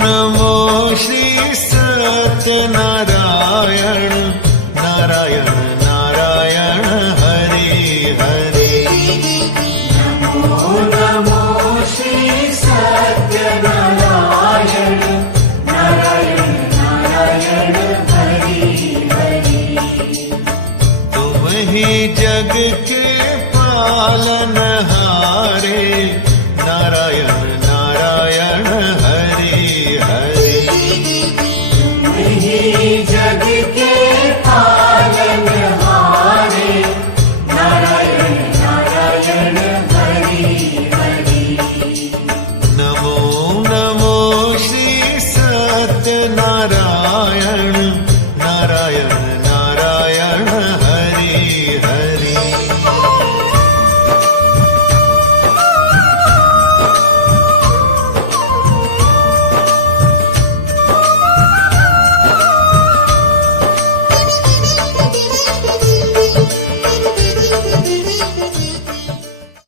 नमो श्री सत्यनारायण नारायण नारायण हरे हरे। नमो नमो श्री सत्यनारायण नारायण नारायण हरि हरि। तुम ही जग के पालक